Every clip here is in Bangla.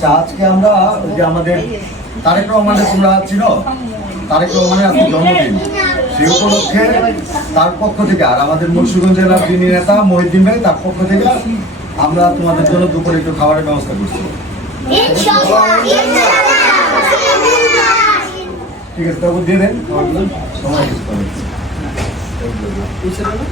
আচ্ছা আজকে আমরা যে আমাদের তারেক রহমানের তোমরা ছিল, তারেক রহমানের আজকে জন্মদিন। সেই উপলক্ষে তার পক্ষ থেকে আর আমাদের মুন্সিগঞ্জ জেলার যিনি নেতা, মহিউদ্দিন ভাই, তার পক্ষ থেকে আমরা তোমাদের জন্য দুপুরে একটু খাবারের ব্যবস্থা করছি। ঠিক আছে তারপর দিয়ে দেন সময় দিতে হবে তোমার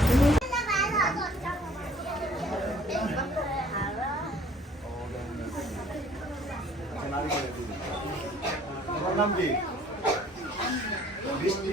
নাম কি? বৃষ্টি।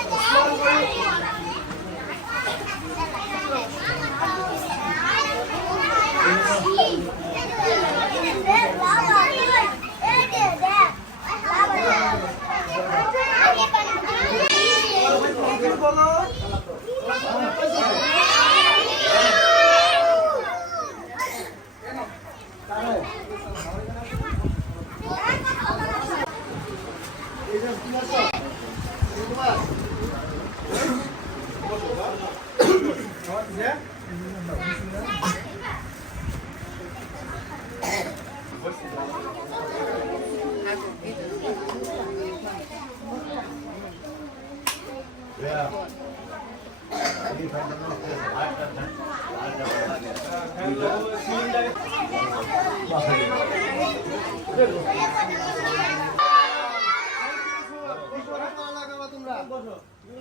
কার্যক্রমের জন্য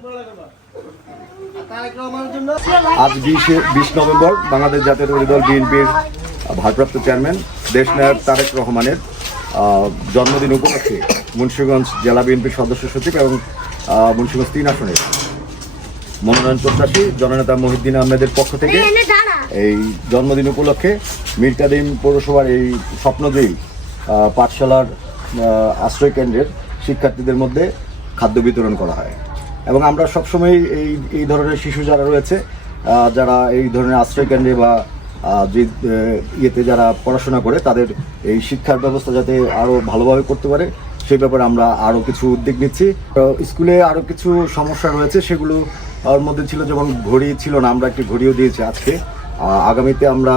দোয়া করবা আজ বিশে বিশ নভেম্বর বাংলাদেশ জাতীয়তাবাদী দল বিএনপির ভারপ্রাপ্ত চেয়ারম্যান দেশনায়ক তারেক রহমানের আহ, জন্মদিন উপলক্ষে মুন্সিগঞ্জ জেলা বিএনপির সদস্য সচিব এবং আহ, মুন্সিগঞ্জ তিন আসনের মনোনয়ন প্রত্যাশী জননেতা মহিউদ্দিন আহমেদের পক্ষ থেকে এই জন্মদিন উপলক্ষে মীর কাদিম পৌরসভার এই স্বপ্নজয়ী আহ, পাঠশালার আহ, আশ্রয় কেন্দ্রের শিক্ষার্থীদের মধ্যে খাদ্য বিতরণ করা হয়। এবং আমরা সবসময় এই এই ধরনের শিশু যারা রয়েছে যারা এই ধরনের আশ্রয়কেন্দ্রে বা যে ইয়েতে যারা পড়াশোনা করে, তাদের এই শিক্ষার ব্যবস্থা যাতে আরও ভালোভাবে করতে পারে, সেই ব্যাপারে আমরা আরও কিছু উদ্যোগ নিচ্ছি। স্কুলে আরও কিছু সমস্যা রয়েছে, সেগুলো মধ্যে ছিল, যেমন ঘড়ি ছিল না, আমরা একটি ঘড়িও দিয়েছি আজকে। আগামীতে আমরা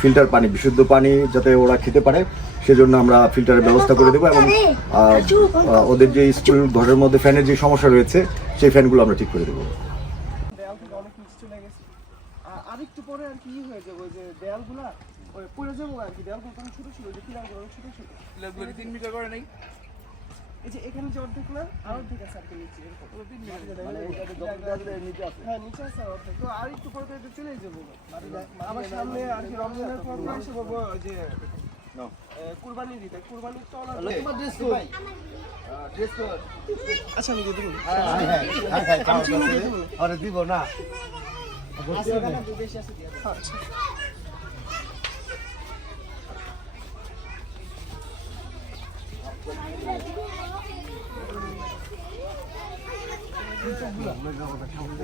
ফিল্টার পানি বিশুদ্ধ পানি যাতে ওরা খেতে পারে সেজন্য আমরা ফিল্টারের ব্যবস্থা করে দেবো এবং ওদের যে স্কুল ঘরের মধ্যে ফ্যানের যে সমস্যা রয়েছে সেই ফ্যানগুলো আমরা ঠিক করে দেবো। আরেকটু পরে আর কি হয়ে যাবে ওই যে দেয়ালগুলা পড়ে যাব আর কি। দেয়ালগুলো ছোট ছিল যে পিলারগুলো ছোট পিলারগুলো তিন মিটার করে নাই? এই যে এখানে যে অর্ধেক না আর অর্ধেক আছে আর কি নিচে। হ্যাঁ নিচে আছে অর্ধেক। তো আর একটু পরে তো চলে যাব। আমার সামনে আর কি রমজানের পর এসে বলব যে কুরবানি দিতে কুরবানি তো আচ্ছা আমি দিয়ে দেবো। আমি চিনি দিয়ে দেবো। আরে দিব না। আচ্ছা। 走不了了这个我们跳不